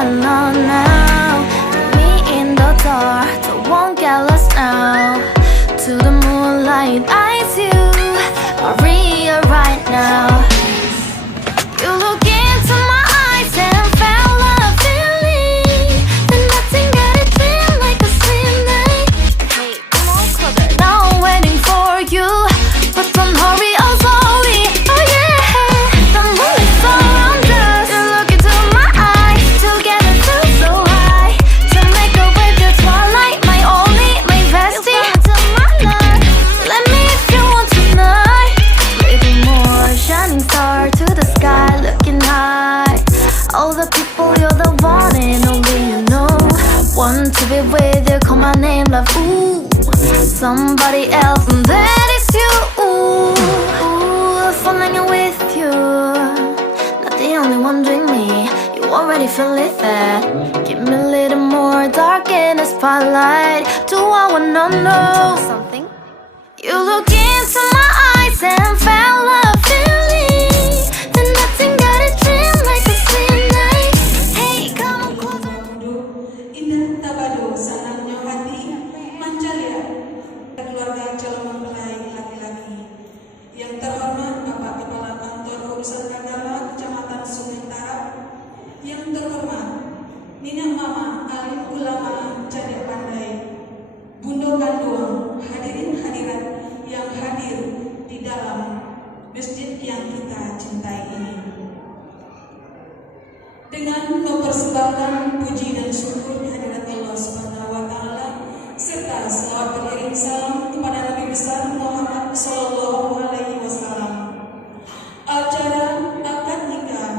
alone now. Put me in the dark, so won't get lost now. To the moonlight, eyes you are real right now. You look into my eyes and felt a feeling that nothing got it feel like a slim night. Hey, come on closer, now I'm waiting for you, but don't hurry, oh slowly. Oh yeah, the moonlight surrounds us. You look into my eyes, together feel so high. To make a way through twilight, my only, my bestie. You come into my life, let me if you want tonight. Little more shining star to the sky, looking high. All the people, you're the one and only you know. Want to be with you, call my name, love, ooh. Somebody else, and that is you, ooh. Falling in with you, not the only one doing me. You already feel it there. Give me a little more dark in the spotlight. Do I wanna know something? You look into my eyes and felt a feeling that nothing got a dream like a slim night. Hey, come on closer. Indah tabado sanangnya hati mancalia keluarga calon mempelai laki-laki. Yang terhormat Bapak Kepala Kantor Urusan Agama Kecamatan Sungai Tarap. Yang terhormat Minyak Mama Alim Ulama Cadek Pandai, Bundo Ganduang, hadirin hadirat yang hadir di dalam masjid yang kita cintai ini. Dengan mempersembahkan puji dan syukur kehadirat Allah Subhanahu wa taala serta selawat beriring salam kepada Nabi besar Muhammad sallallahu alaihi wasallam. Acara akad nikah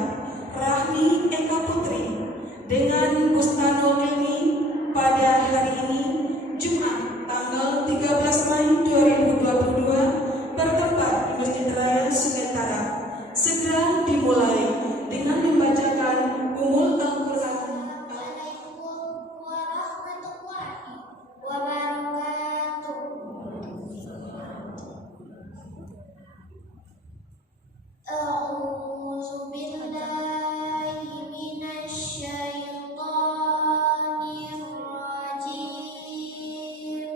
Rahmi Eka Putri dengan Bustanul Ilmi pada hari ini Jumat tanggal 13 Mei 2022 bertempat di Masjid Raya Sungai Tarap segera dimulai dengan membacakan Ummul Al-Quran. Assalamualaikum warahmatullahi wabarakatuh. A'udzu billahi minasy syaithanir rajim.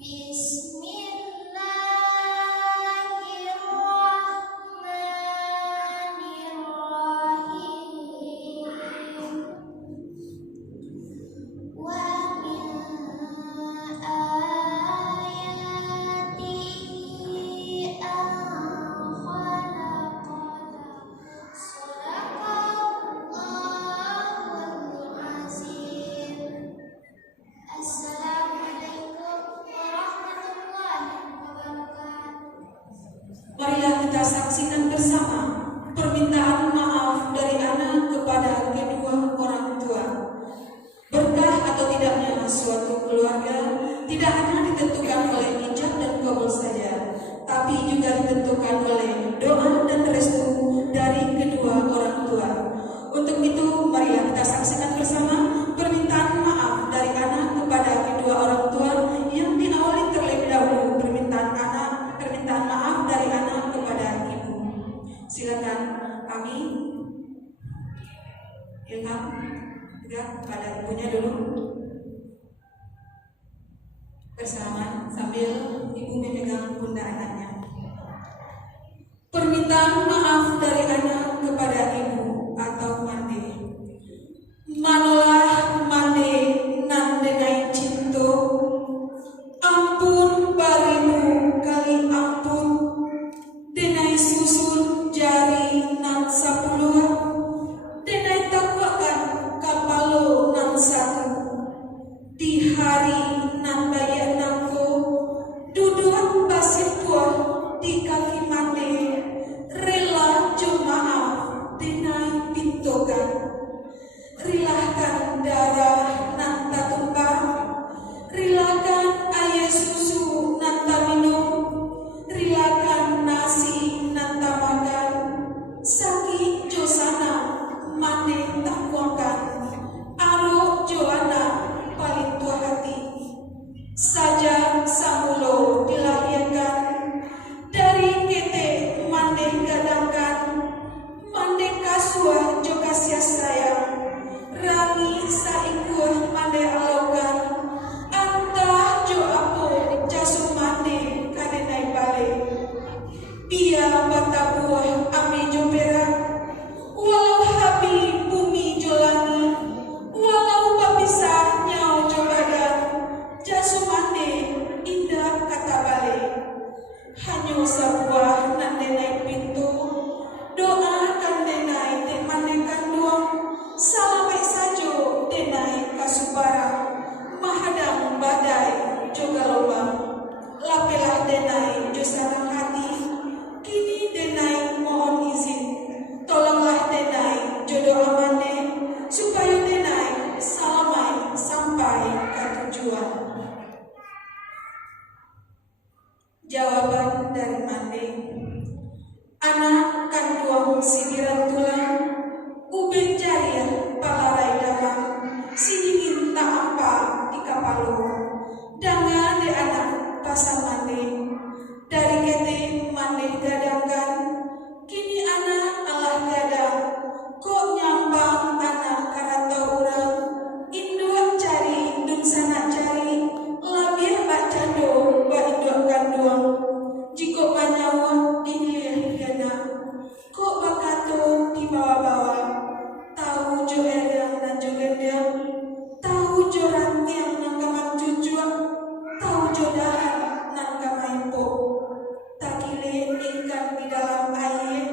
Bismillahirrahmanirrahim. Wa min ayatihi an khalaqana sadaqallahul azim. Assalamualaikum warahmatullahi wabarakatuh. Marilah kita saksikan bersama permintaan maaf dari anak kepada kedua orang tua. Berkah atau tidaknya suatu keluarga tidak hanya ditentukan oleh ijab dan kabul saja, tapi juga ditentukan oleh doa dan restu dari kedua orang tua. Untuk itu, marilah kita saksikan bersama permintaan maaf dari anak kepada kedua orang tua yang diawali terlebih dahulu permintaan maaf dari anak kepada ibu. Silakan Ami, Ilham, juga kepada ibunya dulu. Bersalaman sambil ibu memegang pundak anaknya. Permintaan maaf dari anak kepada ibu atau mande. Manolah mande nan dengai cinto, ampun barimu kali ampun, denai susun jari nan sapuluh, denai takwakan kapalo nan satu, di hari nan bayak nangko, duduk pasir buah di kaki mande, rela jemaah denai pintokan, rilahkan darah nan tak tumpah, rilakan air susu nan tak minum, rilakan nasi nan tak makan, sakit josana mande tak kuangkan, aro joana paling tua hati. Palu. Dengan de anak pasang mande, dari kete mande gadangkan, kini anak Allah gadang, kok nyambang anak karatau urang, induk cari dun sana cari, labir bak cando bak induk kanduang, jiko manyawa dihilir gana, kok bakato di bawah-bawah, tahu jo erang dan jo gendang, tahu jo rantiang nang kamar cucuang, tahu jo dahan nang kamar empuk, tak kile ikan di dalam air,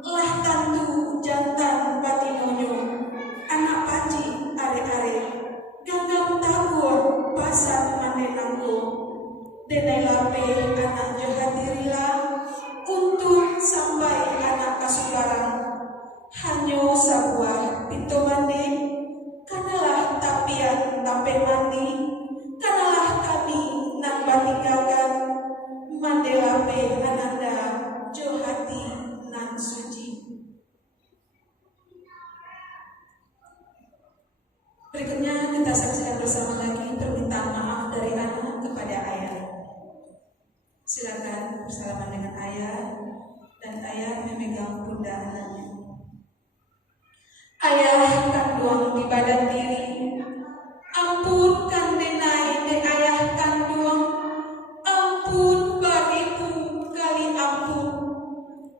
lah tantu jantan batinonyo, anak paci are-are, ganggam tabuang pasang mande nangku, denai lape anak jo hadirila, untuk sampai anak kasubaran, hanyo sabuah pintu mandi, kanalah tapian tape mandi, kanalah kami nang batinggalkan, mande lape ananda jo hati nan suci. Berikutnya kita saksikan bersama lagi permintaan maaf dari anak kepada ayah. Silakan bersalaman dengan ayah dan ayah memegang pundak anaknya. Ayah kanduang di badan diri, ampun kan denai de ayah kanduang, ampun bariku kali ampun,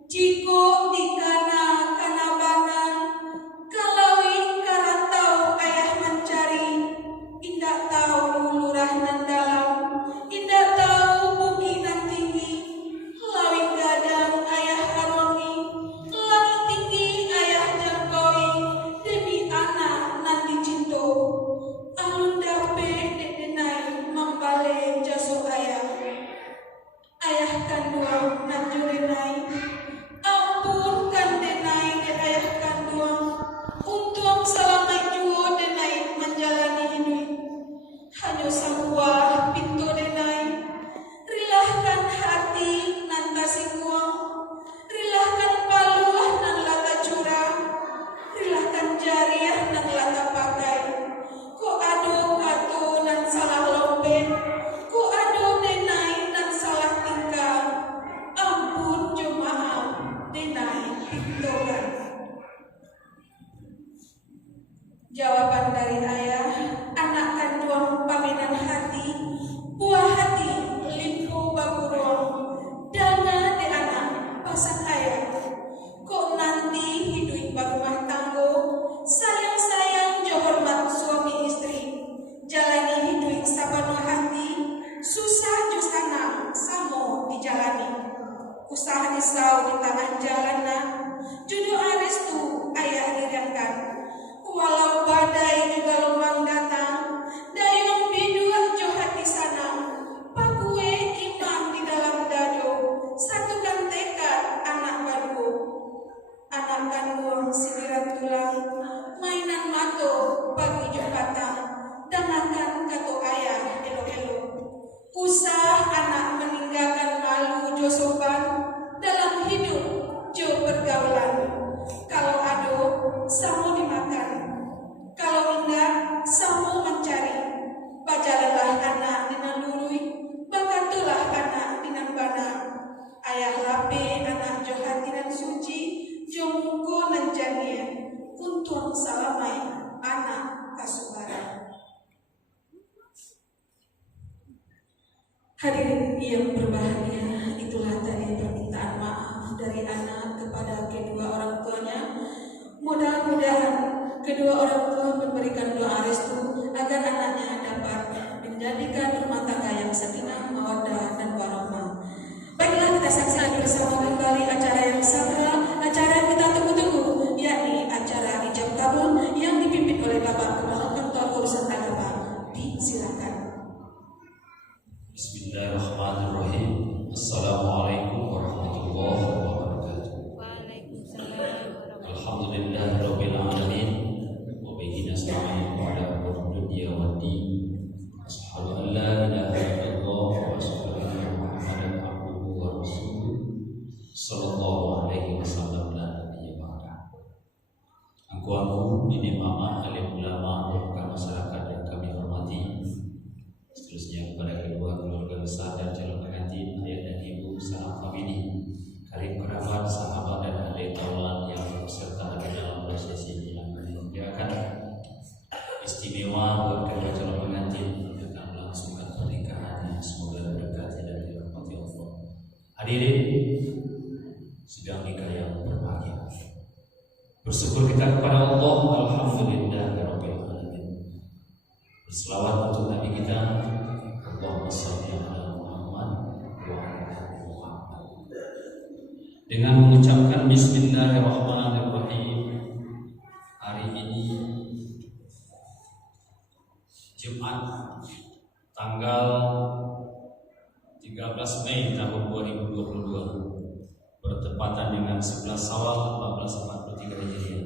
jiko di kana bana, kalaui karantau ayah mencari, indak tahu lurah nan dalam, indak tahu bukit nan tinggi, lawi gadang ayah arwangi, langit tinggi ayah jangkaui, demi anak nan dicinto, alun dape denai mambale jaso ayah, ayah kanduang nan jurenai, ampun kan denai de ayah kanduang, untung salamai juo denai menjalani hidup, hanya sambuah pintu denai, rilahkan hati nan tasingguang, rilahkan paluah nan lata curang, rilahkan jariah nan lata pakai, kok ado kato nan salah lompet, kok ado denai nan salah tingkah, ampun jo maaf denai pintokan. Jawaban dari ayah, anak kanduang paminan hati, buah hati limpu baguruang, dana de anak pasan ayah, kok nanti hidup barumah tanggo, sayang-sayang jo hormat suami istri, jalani hidup sabanua hati, susah jo sanang samo dijalani, usaha risau di tangan jalanan, jodoh aristu ayah dirangkan, walau badai juga lubang datang, dayung bidua jo hati sanang, pakue iman di dalam dado, satukan tekad anak baru, anak kanduang siliran tulang, mainan mato bagi jo batang, danakan kato ayah elo-elo, usah anak meninggalkan malu jo sopan, dalam hidup jo pergaulan, kalau ado samo dimakan, kalau indah samo mencari, bajalalah anak dinan lurui, bakatulah anak dinan bana, ayah lape anak jo hati nan suci, jo muko nan jania, untung salamai anak kasubaran. Hadirin yang berbahagia, itulah tadi permintaan maaf dari anak kepada kedua orang tuanya. Mudah-mudahan kedua orang tua memberikan doa restu agar anaknya dapat menjadikan rumah tangga yang sakinah, mawaddah dan warahmah. Baiklah, kita saksikan bersama kembali acara yang sama, acara yang kita tunggu-tunggu, yakni acara ijab kabul yang dipimpin oleh Bapak Kepala Kantor Urusan Agama. Disilakan. Bismillahirrahmanirrahim. Assalamualaikum warahmatullahi wabarakatuh. Alhamdulillahirabbil alamin wa bihi nasta'in ala umuri dunya waddin. Hadirin sidang nikah yang berbahagia. Bersyukur kita kepada Allah, alhamdulillahirabbil alamin. Berselawat untuk Nabi kita, Allahumma shalli ala Muhammad wa ala Muhammad. Dengan mengucapkan bismillahirrahmanirrahim, hari ini Jumat tanggal 13 Mei tahun 2022 bertepatan dengan 11 Syawal 1443 Hijriah.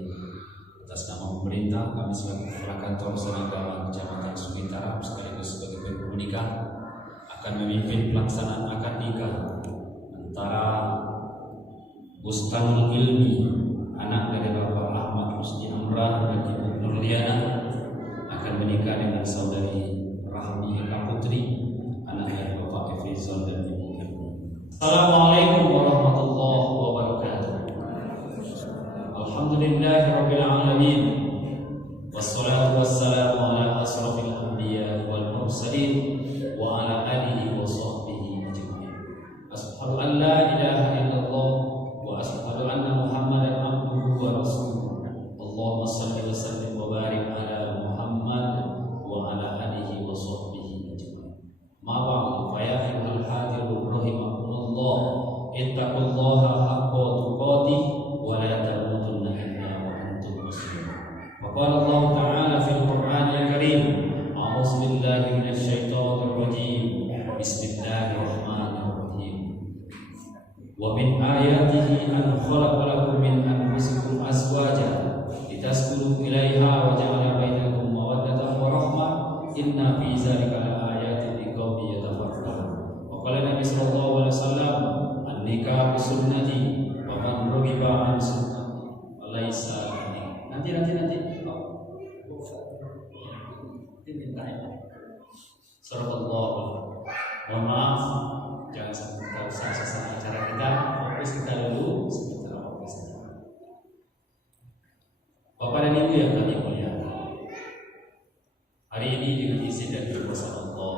Atas nama pemerintah, kami selaku Kepala Kantor Senagama Kecamatan Sungai Tarap sekaligus sebagai penghulu nikah akan memimpin pelaksanaan akad nikah antara Bustanul Ilmi, anak dari Bapak Ahmad Rusdi Amrah dan Ibu Nurliana, akan menikah dengan saudari Rahmi Eka Putri, anak dari Bapak Efizal dan Ibu Irmi. Assalamualaikum warahmatullahi wabarakatuh. Alhamdulillahirabbil alamin. Wassalatu wassalamu ala asrofil anbiya wal mursalin wa ala alihi wa sahbihi ajma'in. Asyhadu an la ilaha illallah wa asyhadu anna Muhammadan abduhu wa rasuluh. Allahumma shalli wa sallim wa barik ala Muhammad wa ala alihi wa sahbihi ajma'in. Ma ba'du, fa ya ayyuhal hadirun rahimakumullah, ittaqullaha haqqa tuqatih wa la tamutunna illa wa antum muslimun. Wa qala Allah ta'ala fil Qur'anil Karim, a'udzu billahi minasy syaithanir rajim. Bismillahirrahmanirrahim. Wa min ayatihi an khalaqa lakum min anfusikum azwajan litaskunu ilaiha wa ja'ala bainakum mawaddatan wa rahmah. Inna fi dzalika laayatin liqaumin yatafakkarun. Wa qala Nabi sallallahu alaihi wasallam, an-nikah bi sunnati wa man raghiba an sunnati falaysa minni. Nanti. Sallallahu. Mohon maaf, jangan sampai kita usah selesai acara kita. Fokus kita dulu sebentar, fokus kita. Bapak dan Ibu yang kami muliakan, hari ini dengan izin dan kekuasaan Allah,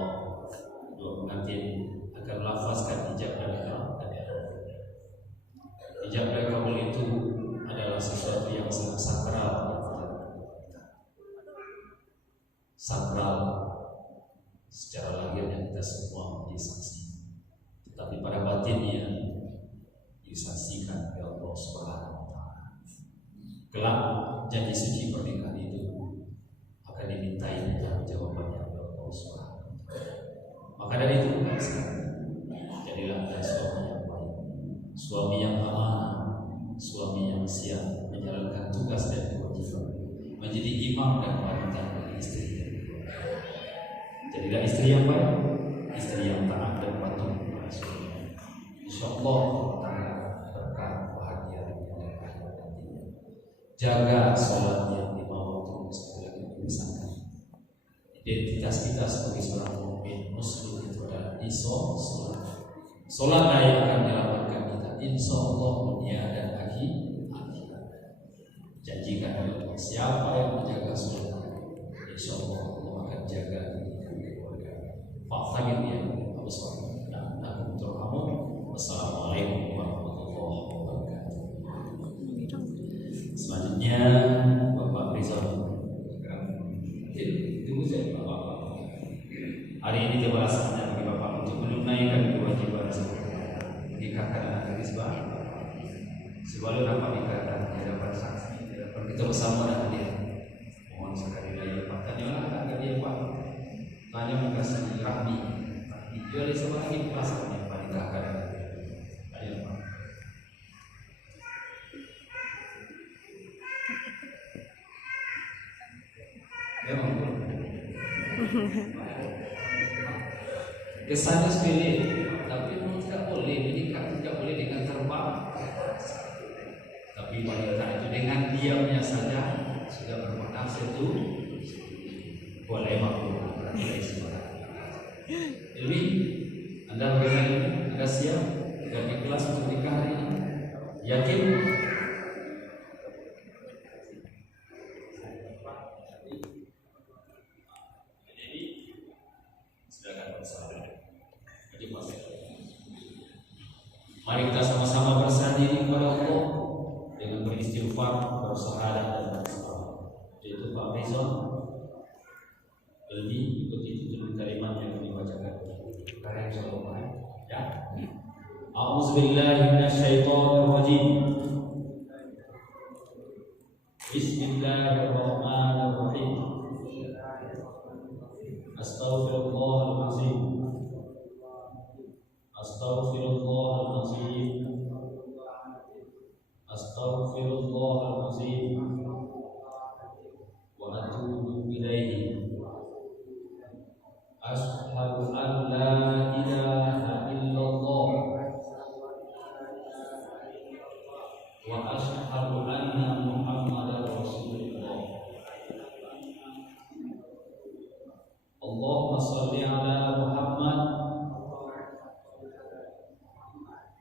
dua pengantin akan melafazkan hijab dari Allah. Hijab dari kabul itu adalah sesuatu yang sangat sakral. Sakral secara lahirnya kita semua disaksi, tetapi pada batinnya disaksikan oleh Allah Subhanahu wa Ta'ala. Kelak janji suci pernikahan itu akan dimintai jawabannya oleh Allah Subhanahu wa Ta'ala. Maka dari itu jadilah anda suami yang baik, suami yang amanah, suami yang siap menjalankan tugas dan kewajiban, menjadi imam dan panutan bagi istri. Jadilah istri yang baik, istri yang taat dan patuh kepada suami. Insyaallah tangga berkah bahagia di akhirat nantinya. Jaga sholat yang 5 waktu seperti yang dibiasakan. Identitas kita sebagai seorang mukmin muslim itu adalah sholat. Sholat yang akan menyelamatkan kita, insyaallah dunia dan akhirat. Janjikan oleh Allah, siapa yang menjaga sholat, insyaallah Allah akan jaga keluarga. Fakir dia harus nak terhamu. Wassalamualaikum warahmatullahi wabarakatuh. Selanjutnya Bapak Rizal. Tunggu saya Bapak. Hari ini tiba saatnya bagi Bapak untuk menunaikan kewajiban menikahkan anak gadis Bapak. Sebelum Bapak nikahkan di hadapan saksi, di hadapan kita bersama dan hadir. Mohon sekali lagi Bapak tanyalah agar dia Pak. Tanya mengasih Rahmi. Dia ada seorang lagi perasaan yang Pak nikahkan. Ayo Pak. Memang kesannya sepele, tapi memang tidak boleh menikah, tidak boleh dengan terbang. Tapi wanita itu dengan diamnya saja sudah bermakna itu boleh makhluk. Jadi Anda bagaimana? Anda siap dan ikhlas untuk nikah hari ini? Yakin? Silakan bersama. Mari kita sama-sama berserah diri kepada Allah dengan beristighfar, bersyahadat dan bersabar. Yaitu Pak Rizal lebih ikuti tutur kalimat yang dibacakan. Kalian coba ya. A'udzubillahi minasyaitonirrajim. Bismillahirrahmanirrahim. Astaghfirullahalazim. Astaghfirullahalazim. Astaghfirullahalazim. Wa atubu ilaihi. Asyhadu an la ilaha illallah wa asyhadu anna Muhammadar Rasulullah. Allahumma shalli ala Muhammad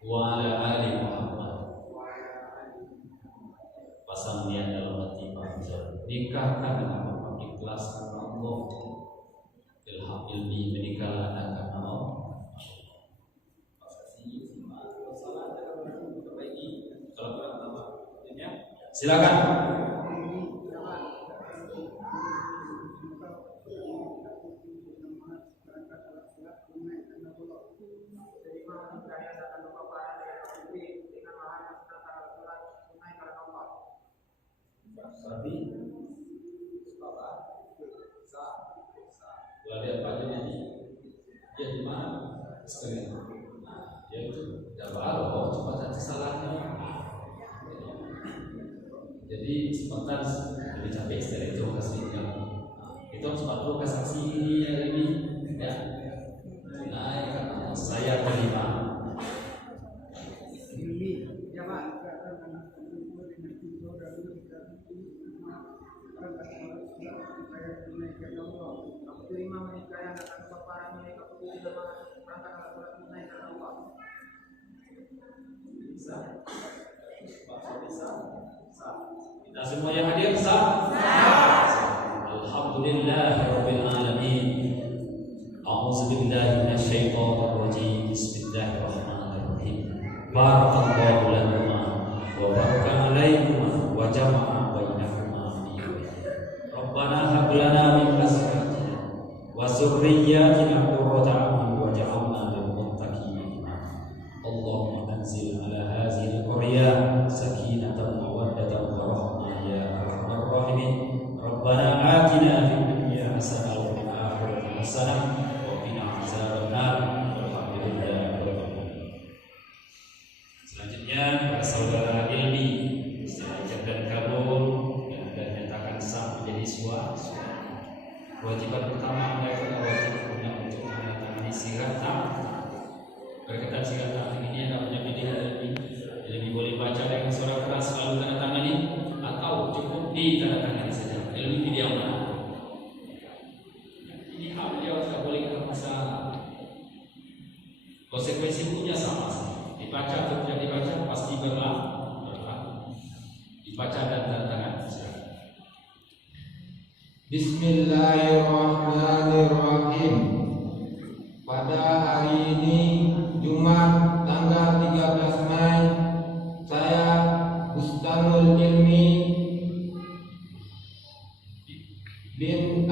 wa ala ali Muhammad. Pasang niat dalam hati Pak Rizal, nikahkan dengan Bapak ikhlas karena Allah. Ilham ilmi menikah anak karena Allah. Silakan. Lihat Pak Jadi dia di mana sekalian. Nah, dia itu jawab oh cuma tadi salahnya. Jadi spontan lebih capek setelah itu kasihnya. Itu sempat lu saksi ini ya. Nah, karena saya terima. Ya Pak. Terima menikah yang akan para mereka putih dan perangkat alat berat tunai karena Allah. Bisa. Kita semua yang hadir sah. Alhamdulillahirabbil alamin. A'udzubillahi minasyaitonirrajim. Bismillahirrahmanirrahim. Barakallahu lakuma wa baraka alaikuma wa jama'a bainakuma fi Rabbana hab lana min azwajina wa dzurriyyatina qurrata a'yun waj'alna lil muttaqina imama. Allahumma anzil ala hadhihi al-qaryah sakinatan wa mawaddatan wa rahmah ya arhamar rahimin. Rabbana atina fid dunya hasanah wa fil akhirati hasanah wa qina azabannar. Walhamdulillahi rabbil alamin. Selanjutnya para saudara ilmi secara dan kabul dan nyatakan sah menjadi suami. Kewajiban pertama mereka adalah wajib untuk menandatangani sirat ta'at. Berkaitan sirat ta'at ini adalah punya pilihan ilmi boleh baca dengan suara keras lalu tanda tangani atau cukup ditandatangani saja. Ilmi dia mana? Ini hal dia tidak boleh kita masalah. Konsekuensi hukumnya sama. Dibaca atau tidak dibaca pasti berlaku. Dibaca dan tanda tangan. Bismillahirrahmanirrahim. Pada hari ini Jumat tanggal 13 Mei, saya Bustanul Ilmi bin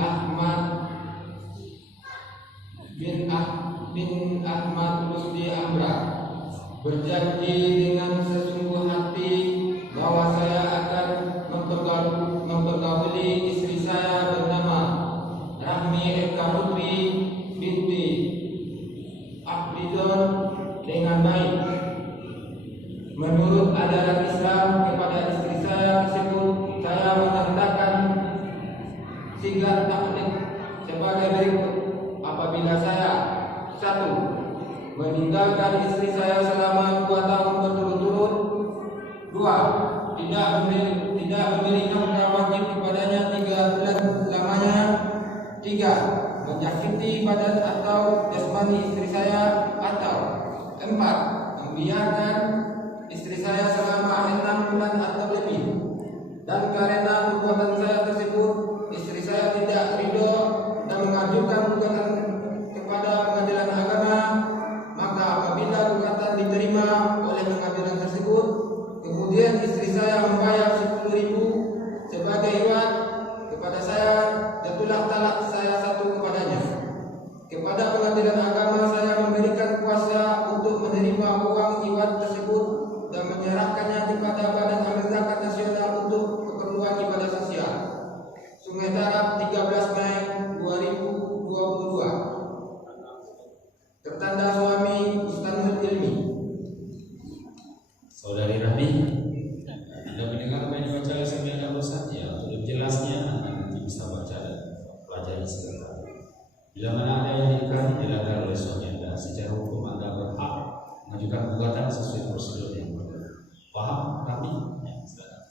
Ahmad Rusdi Amra berjanji dengan sesungguh hati bahwa saya akan mempergauли istri saya bernama Rahmi Eka Lutfi binti Abdidon dengan baik. Menurut ajaran Islam kepada istri saya tersebut, saya menandakan sigat taklik sebagai berikut. Apabila saya 1. Meninggalkan istri saya selama 2 tahun berturut-turut. 2. Tidak memberi nafkah wajib kepadanya 3 bulan lamanya. 3. Menyakiti badan atau jasmani istri saya. Atau 4. Membiarkan istri saya selama 6 bulan atau lebih. Dan karena perbuatan saya tersebut, istri saya tidak ridho dan mengajukan gugatan kepada pengadilan agama, maka apabila gugatan diterima oleh Bila mana ada yang diingkari dilanggar oleh suami Anda, secara hukum Anda berhak mengajukan gugatan sesuai prosedur yang berlaku. Paham kami? Ya, silakan.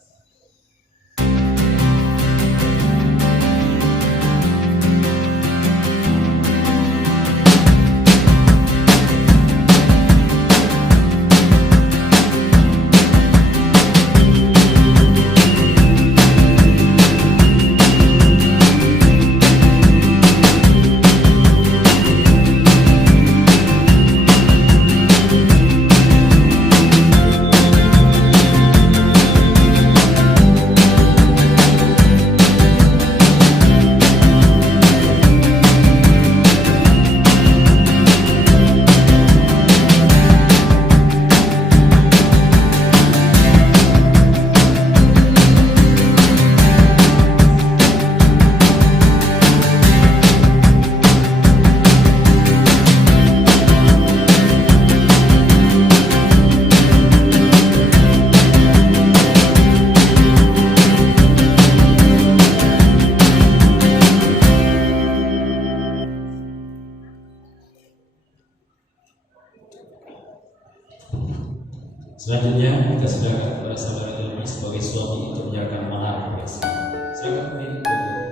Selanjutnya kita serahkan kepada saudara Ilmi sebagai suami untuk menyerahkan mahar kepada istri. Silakan berdiri.